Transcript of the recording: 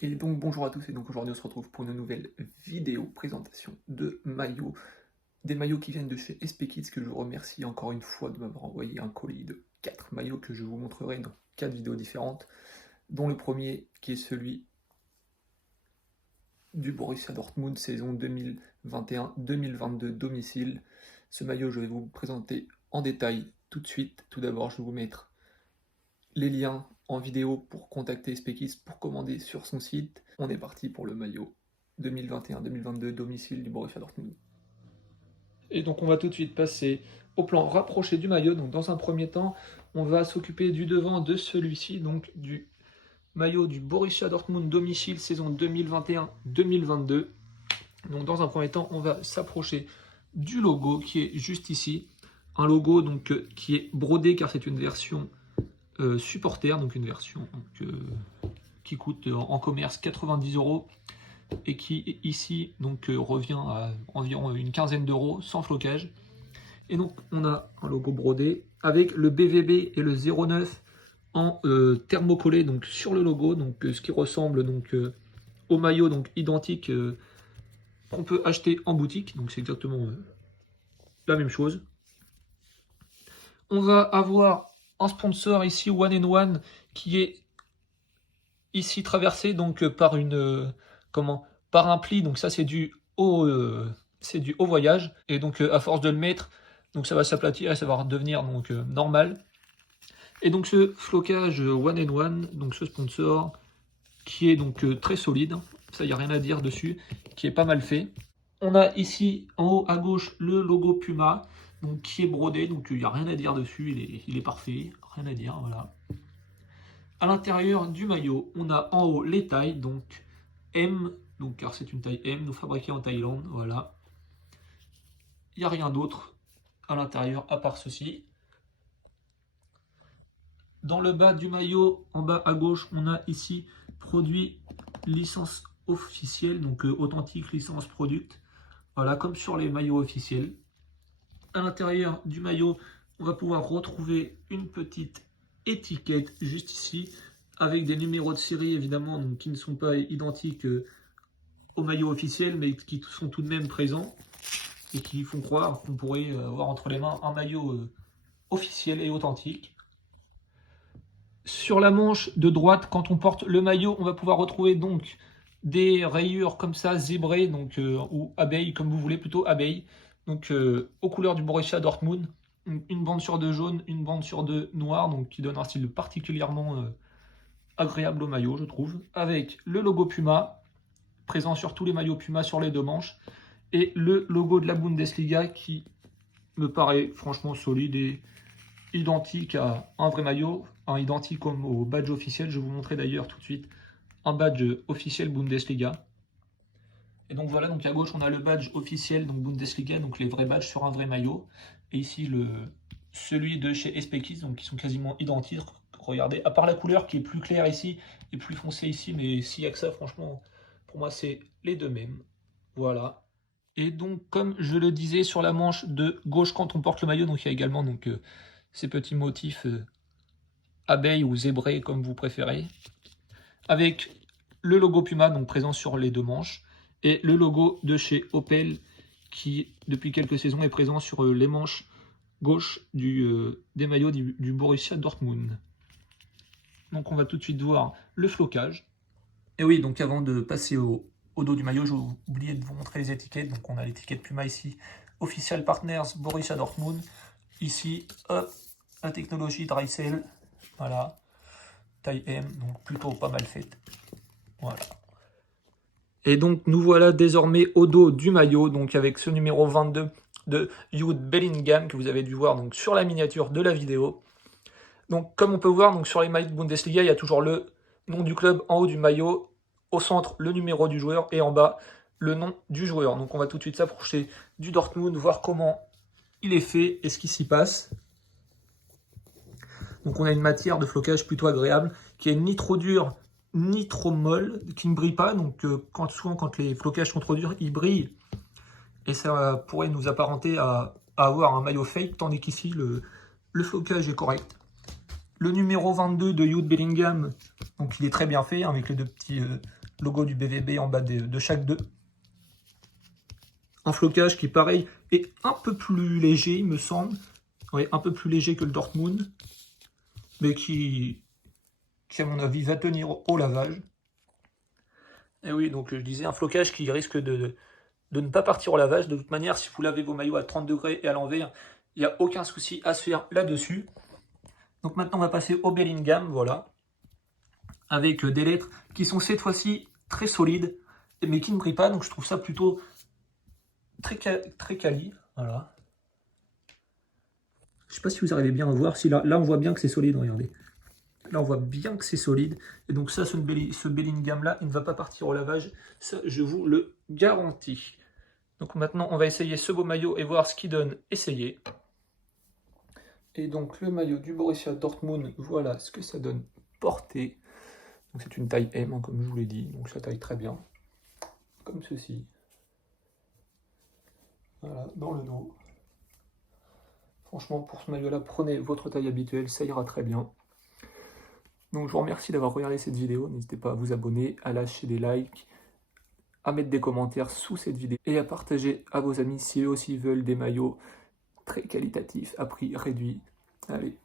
Et donc bonjour à tous, et donc aujourd'hui on se retrouve pour une nouvelle vidéo présentation de maillots, des maillots qui viennent de chez SP Kids, que je remercie encore une fois de m'avoir envoyé un colis de 4 maillots que je vous montrerai dans 4 vidéos différentes, dont le premier qui est celui du Borussia Dortmund saison 2021-2022 domicile. Ce maillot je vais vous le présenter en détail tout de suite. Tout d'abord je vais vous mettre les liens en vidéo pour contacter SP Kids pour commander sur son site. On est parti pour le maillot 2021-2022 domicile du Borussia Dortmund. Et donc on va tout de suite passer au plan rapproché du maillot. Donc dans un premier temps, on va s'occuper du devant de celui-ci, donc du maillot du Borussia Dortmund domicile saison 2021-2022. Donc dans un premier temps, on va s'approcher du logo qui est juste ici. Un logo donc qui est brodé car c'est une version supporter, donc une version qui coûte en commerce 90 € et qui ici donc revient à environ une quinzaine d'euros sans flocage. Et donc on a un logo brodé avec le BVB et le 09 en thermocollé donc sur le logo, donc ce qui ressemble donc au maillot donc identique qu'on peut acheter en boutique, donc c'est exactement la même chose. On va avoir un sponsor ici, One and One, qui est ici traversé donc par par un pli. Donc ça c'est dû au voyage, et donc à force de le mettre, donc ça va s'aplatir et ça va devenir donc normal. Et donc ce flocage One and One, donc ce sponsor qui est donc très solide, ça y a rien à dire dessus, qui est pas mal fait. On a ici en haut à gauche le logo Puma, donc qui est brodé, donc il n'y a rien à dire dessus, il est parfait, rien à dire, voilà. À l'intérieur du maillot, on a en haut les tailles, donc M, donc car c'est une taille M, nous fabriquée en Thaïlande, voilà. Il n'y a rien d'autre à l'intérieur à part ceci. Dans le bas du maillot, en bas à gauche, on a ici produit licence officielle, donc authentique licence product. Voilà, comme sur les maillots officiels. À l'intérieur du maillot, on va pouvoir retrouver une petite étiquette juste ici, avec des numéros de série évidemment, donc, qui ne sont pas identiques au maillot officiel, mais qui sont tout de même présents, et qui font croire qu'on pourrait avoir entre les mains un maillot officiel et authentique. Sur la manche de droite, quand on porte le maillot, on va pouvoir retrouver donc des rayures comme ça, zébrées, donc, ou abeilles, comme vous voulez, plutôt abeilles, donc aux couleurs du Borussia Dortmund. Une bande sur deux jaune, une bande sur deux noire, donc qui donne un style particulièrement agréable au maillot, je trouve. Avec le logo Puma, présent sur tous les maillots Puma sur les deux manches, et le logo de la Bundesliga qui me paraît franchement solide et identique à un vrai maillot, identique comme au badge officiel. Je vais vous montrer d'ailleurs tout de suite un badge officiel Bundesliga. Et donc voilà, donc à gauche on a le badge officiel donc Bundesliga, donc les vrais badges sur un vrai maillot. Et ici celui de chez SP Kids, donc qui sont quasiment identiques. Regardez, à part la couleur qui est plus claire ici et plus foncée ici, mais s'il n'y a que ça, franchement, pour moi c'est les deux mêmes. Voilà. Et donc comme je le disais, sur la manche de gauche quand on porte le maillot, donc il y a également donc ces petits motifs abeilles ou zébrés comme vous préférez, avec le logo Puma donc présent sur les deux manches, et le logo de chez Opel qui depuis quelques saisons est présent sur les manches gauche des maillots du Borussia Dortmund. Donc on va tout de suite voir le flocage. Et oui, donc avant de passer au dos du maillot, j'ai oublié de vous montrer les étiquettes. Donc on a l'étiquette Puma ici, Official Partners Borussia Dortmund. Ici, hop, la technologie Drycell, voilà, taille M, donc plutôt pas mal faite. Voilà. Et donc nous voilà désormais au dos du maillot, donc avec ce numéro 22 de Jude Bellingham que vous avez dû voir donc sur la miniature de la vidéo. Donc comme on peut voir donc sur les maillots de Bundesliga, il y a toujours le nom du club en haut du maillot, au centre le numéro du joueur et en bas le nom du joueur. Donc on va tout de suite s'approcher du Dortmund, voir comment il est fait et ce qui s'y passe. Donc on a une matière de flocage plutôt agréable, qui est ni trop dure ni trop molle, qui ne brille pas. Donc souvent quand les flocages sont trop durs, ils brillent. Et ça pourrait nous apparenter à avoir un maillot fake, tandis qu'ici le flocage est correct. Le numéro 22 de Jude Bellingham, donc il est très bien fait, avec les deux petits logo du BVB en bas de chaque deux. Un flocage qui, pareil, est un peu plus léger, il me semble. Oui, un peu plus léger que le Dortmund, mais qui à mon avis, va tenir au lavage. Et oui, donc je disais, un flocage qui risque de ne pas partir au lavage. De toute manière, si vous lavez vos maillots à 30 degrés et à l'envers, il n'y a aucun souci à se faire là-dessus. Donc maintenant, on va passer au Bellingham, voilà, avec des lettres qui sont cette fois-ci très solides, mais qui ne brillent pas. Donc je trouve ça plutôt très quali, voilà. Je ne sais pas si vous arrivez bien à voir. Si là on voit bien que c'est solide, regardez. Là, on voit bien que c'est solide. Et donc ça, ce Bellingham-là, il ne va pas partir au lavage. Ça, je vous le garantis. Donc maintenant, on va essayer ce beau maillot et voir ce qu'il donne. Essayez. Et donc, le maillot du Borussia Dortmund, voilà ce que ça donne porté. Donc c'est une taille M, hein, comme je vous l'ai dit. Donc ça taille très bien. Comme ceci. Voilà, dans le dos. Franchement, pour ce maillot-là, prenez votre taille habituelle, ça ira très bien. Donc je vous remercie d'avoir regardé cette vidéo, n'hésitez pas à vous abonner, à lâcher des likes, à mettre des commentaires sous cette vidéo et à partager à vos amis si eux aussi veulent des maillots très qualitatifs à prix réduit. Allez,